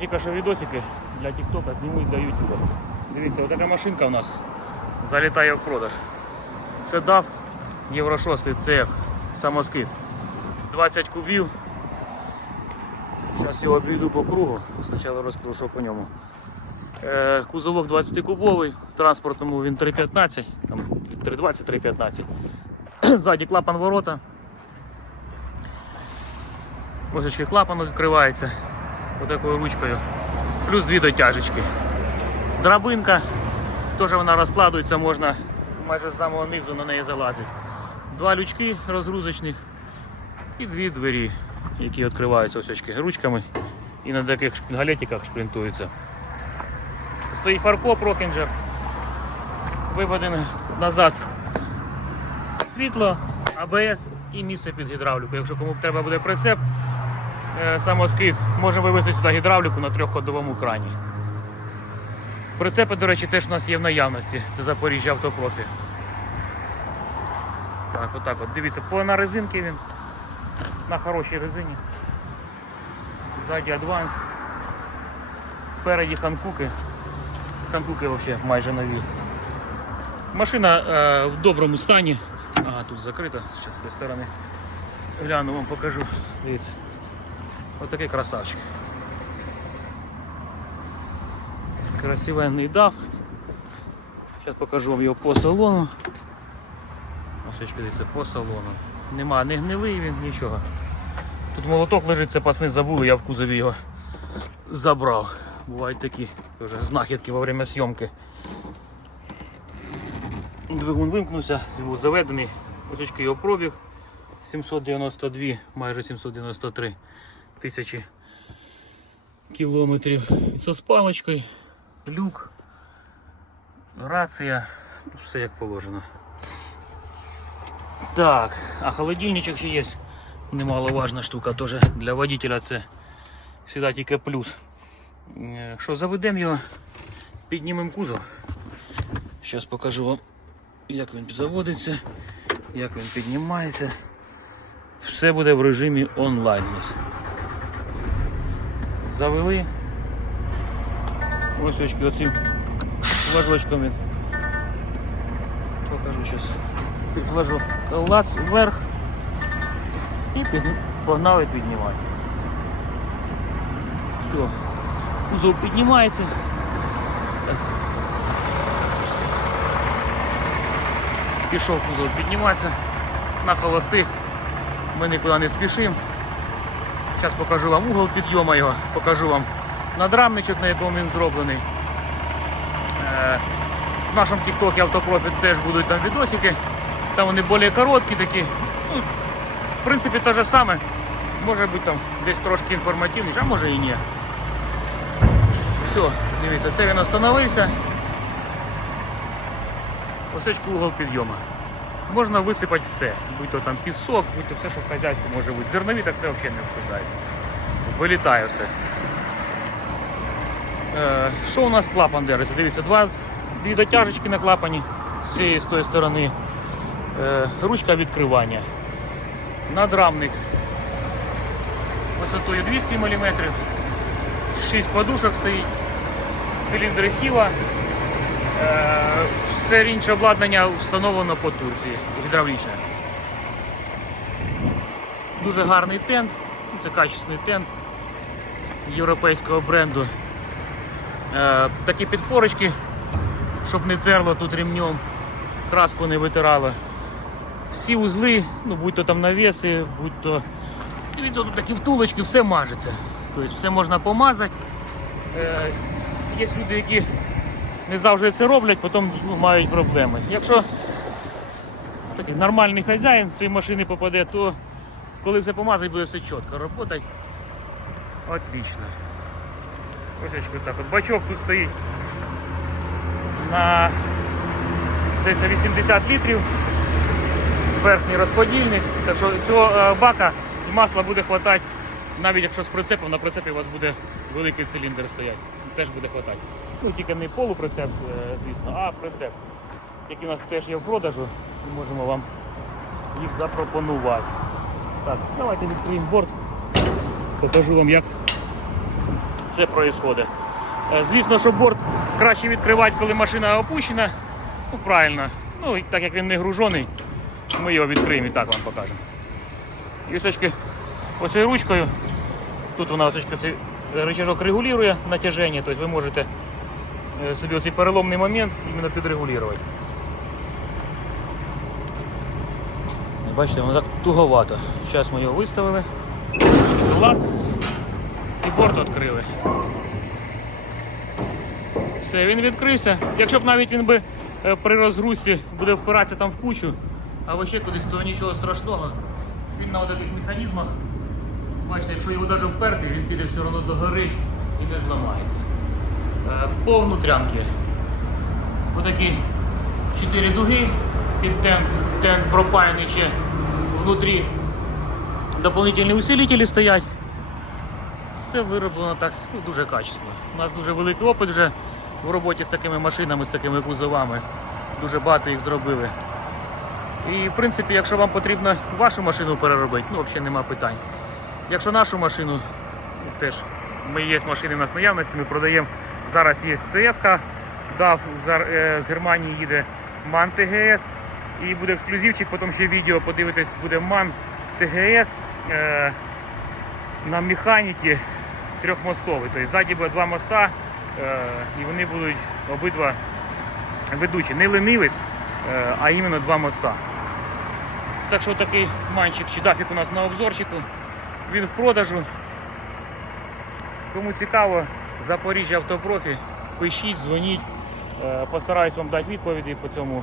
Тільки що відосики для Тіктока зніму і для Ютуба. Дивіться, отака машинка у нас залітає в продаж. Це DAF Євро 6 CF самоскид. 20 кубів. Зараз його обійду по кругу. Спочатку розкажу, що по ньому. Е, Кузовок 20-кубовий, транспортному він 3.15, там 3.20, 3.15. Ззаді клапан ворота. Ось клапан відкривається отакою ручкою. Плюс дві дотяжечки. Драбинка, теж вона розкладується, можна майже з самого низу на неї залазити. Два лючки розгрузочних і дві двері, які відкриваються ось ручками і на таких галетиках шпринтуються. Стоїть фаркоп Рокінджер. Виведений назад світло, АБС і місце під гідравліку. Якщо кому треба буде прицеп, самоскид, можна вивезти сюди гідравліку на трьохходовому крані. Прицепи, до речі, теж у нас є в наявності. Це Запоріжжя автопрофі. Так, отак от. Дивіться, на резинки він. На хорошій резині. Ззаді адванс. Спереді ханкуки. Ханкуки взагалі майже нові. Машина е, в доброму стані. Ага, тут закрита, зараз з цієї сторони. Гляну, вам покажу. Дивіться. Отакий красавчик. Красивенний дав. Зараз покажу вам його по салону. Ось дивіться, по салону. Нема, не гнилий він, нічого. Тут молоток лежить, це пацани забули, я в кузові його забрав. Бувають такі вже знахідки во время зйомки. Двигун вимкнувся, був заведений. Ось його пробіг. 792, майже 793 тисячі кілометрів. Це з паличкою, люк, рація, все як положено. Так, а холодильничок ще є. Немаловажна штука теж для водителя це сюди тільки плюс. Е, Що заведемо його, піднімемо кузов. Зараз покажу вам, як він заводиться, як він піднімається. Все буде в режимі онлайн. Завели. Ось очки оцим флажочком він. Покажу зараз. Флажок лац вверх і погнали піднімати. Все. Кузов піднімається. Пішов кузов підніматися на холостих. Ми нікуди не спішимо. Зараз покажу вам угол підйому його, покажу вам надрамничок, на якому він зроблений. Е, В нашому TikTok автопрофі теж будуть там відосики. Там вони більш короткі такі. Ну, в принципі, те же саме. Може бути там десь трошки інформативніше, а може і ні. Все, дивіться, це він остановився. Ось очку угол підйому. Можна висипати все, будь то там пісок, будь то все, що в хазяйстві може бути. Зернові, так це взагалі не обсуждається. Вилітає все. Е, що у нас клапан держиться? Дивіться, два, дві дотяжечки на клапані з цієї з тої сторони. Е, ручка відкривання. Надрамник висотою 200 мм. 6 подушок стоїть. Циліндри хіла. Е, все інше обладнання встановлено по Турції, гідравлічне. Дуже гарний тент, це качественний тент європейського бренду. Е, такі підпорочки, щоб не терло тут ремнем, краску не витирало. Всі узли, ну будь то там навіси, будь то. Дивіться, тут такі втулочки, все мажеться. Тобто все можна помазати. Е, є люди, які не завжди це роблять, потім ну, мають проблеми. Якщо такий нормальний хазяїн цієї машини попаде, то коли все помазать, буде все чітко працювати. Отлично. Ось так. От бачок тут стоїть на десь 80 літрів. Верхній розподільник. Так що цього е, бака масла буде хватати, навіть якщо з прицепом, на прицепі у вас буде великий циліндр стояти. Теж буде хватати. Ну тільки не полуприцеп, е, звісно, а прицеп, який у нас теж є в продажу. Ми можемо вам їх запропонувати. Так, давайте відкриємо борт. Покажу вам, як це відбувається. Е, Звісно, що борт краще відкривати, коли машина опущена. Ну, правильно. Ну, так як він не гружений, ми його відкриємо і так вам покажемо. І ось очки оцією ручкою. Тут вона ось очки, цей рычажок регулює натяження, тобто ви можете собі оцей переломний момент іменно підрегулювати. Бачите, воно так туговато. Зараз ми його виставили. Ручки клац. І борт відкрили. Все, він відкрився. Якщо б навіть він би е, при розгрузці буде впиратися там в кучу, або ще кудись, то нічого страшного. Він на таких механізмах. Бачите, якщо його навіть вперти, він піде все одно до гори і не зламається. Е, По внутрянки. Отакі чотири дуги під тент, тент пропаяний ще внутрі. Дополнительні усилителі стоять. Все вироблено так ну, дуже качественно. У нас дуже великий опит вже в роботі з такими машинами, з такими кузовами. Дуже багато їх зробили. І в принципі, якщо вам потрібно вашу машину переробити, ну взагалі нема питань. Якщо нашу машину, ну, теж ми є машини в нас наявності, ми продаємо. Зараз є з, Ар- е, з Германії їде MAN TGS. І буде ексклюзивчик, потім ще відео подивитись, буде MAN TGS е, на механіки трьохмостовий. Тобто ззаді буде два моста, е, і вони будуть обидва ведучі. Не ленивець, е, а іменно два моста. Так що такий манчик чи дафік у нас на обзорчику. Він в продажу. Кому цікаво, Запоріжжя автопрофі, пишіть, дзвоніть. Е, Постараюсь вам дати відповіді по цьому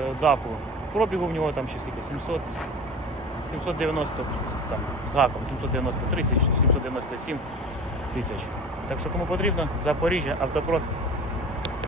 е, дафу. Пробігу в нього там скільки 700, 790 там, з гаком, 793 тисяч, 797 тисяч. Так що кому потрібно, Запоріжжя, автопрофі.